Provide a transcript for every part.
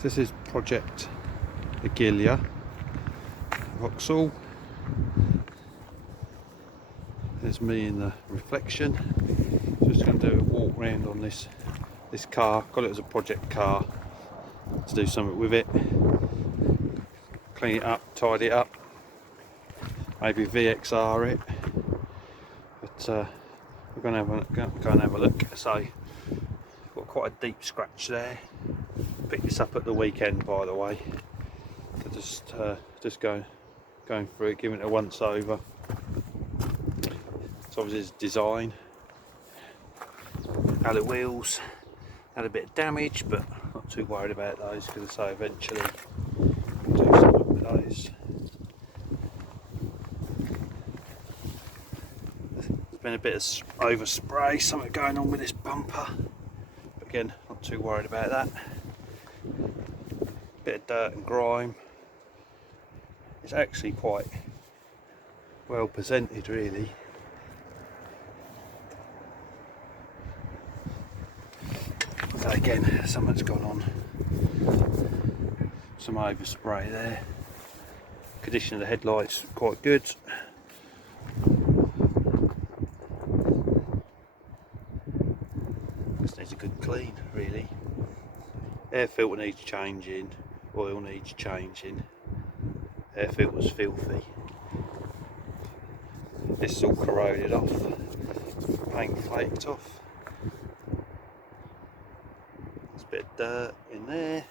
This is Project Agila, Vauxhall. There's me in the reflection. Just going to do a walk round on this car. Got it as a project car to do something with it. Clean it up, tidy it up, maybe VXR it. But we're going to go and have a look. So, got quite a deep scratch there. Picked this up at the weekend, by the way. So just going through it, giving it a once over. It's obviously it's design. Alloy wheels had a bit of damage, but not too worried about those because I say eventually we'll do something with those. There's been a bit of overspray, something going on with this bumper, but again, not too worried about that. Bit of dirt and grime. It's actually quite well presented, really. So again, something's gone on. Some overspray there. Condition of the headlights quite good. Just needs a good clean, really. Air filter needs changing. Oil needs changing. Air filter's filthy. This is all corroded off. Paint flaked off. There's a bit of dirt in there.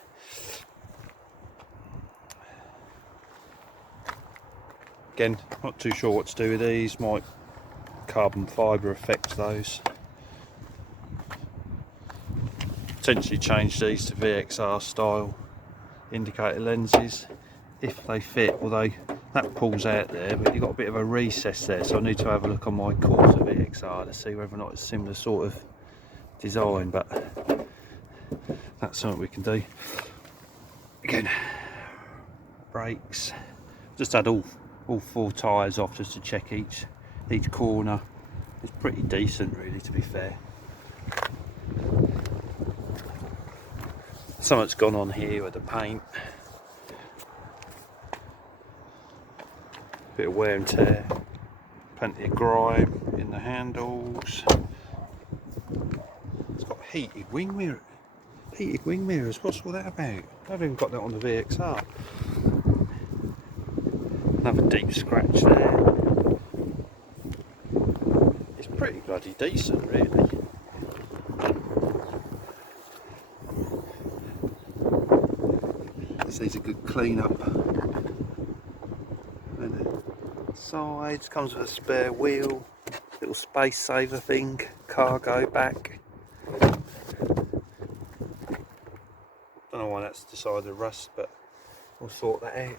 Again, not too sure what to do with these. Might carbon fibre affect those. Potentially change these to VXR style indicator lenses if they fit, although that pulls out there, but you've got a bit of a recess there, so I need to have a look on my course of VXR to see whether or not it's similar sort of design, but that's something we can do. Again, brakes, just had all four tyres off just to check each corner. It's pretty decent, really, to be fair. Something's gone on here with the paint. Bit of wear and tear. Plenty of grime in the handles. It's got heated wing mirrors. Heated wing mirrors, what's all that about? I haven't even got that on the VXR. Another deep scratch there. It's pretty bloody decent, really. This needs a good clean up. And the sides comes with a spare wheel, little space saver thing, cargo back. Don't know why that's decided to rust, but we'll sort that out.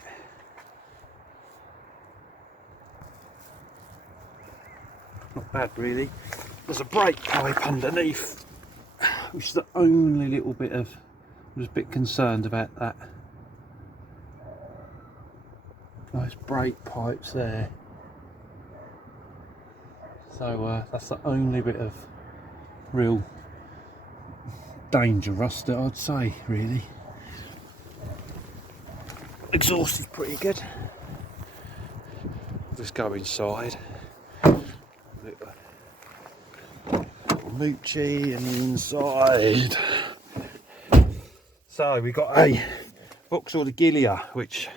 Not bad, really. There's a brake pipe underneath, which is the only little bit of, I'm just a bit concerned about that. Nice brake pipes there. So that's the only bit of real danger rust that I'd say, really. Exhaust is pretty good. Let's go inside. Moochie and inside. So we got a Vauxhall Agila, which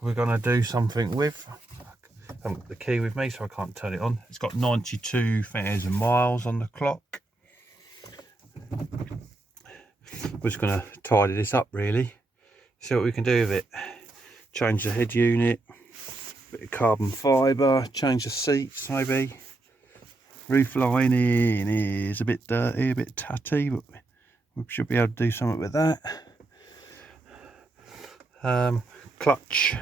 we're going to do something with. I haven't got the key with me, so I can't turn it on. It's got 92,000 miles on the clock. We're just going to tidy this up, really. See what we can do with it. Change the head unit, bit of carbon fibre, change the seats maybe. Roof lining is a bit dirty, a bit tatty, but we should be able to do something with that. Clutch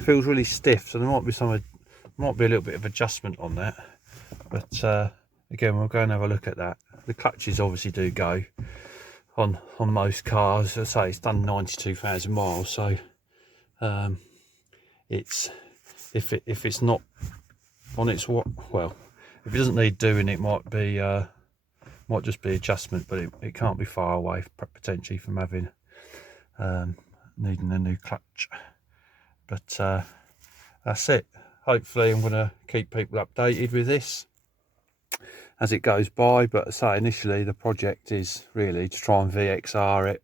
feels really stiff, so there might be a little bit of adjustment on that, but again, we'll go and have a look at that. The clutches obviously do go on most cars. As I say, it's done 92,000 miles, so it's if it's not on its well, if it doesn't need doing, it might just be adjustment, but it can't be far away potentially from having needing a new clutch. But that's it. Hopefully I'm going to keep people updated with this as it goes by, but say initially the project is really to try and VXR it,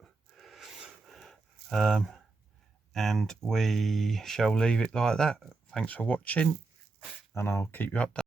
and we shall leave it like that. Thanks for watching, and I'll keep you updated.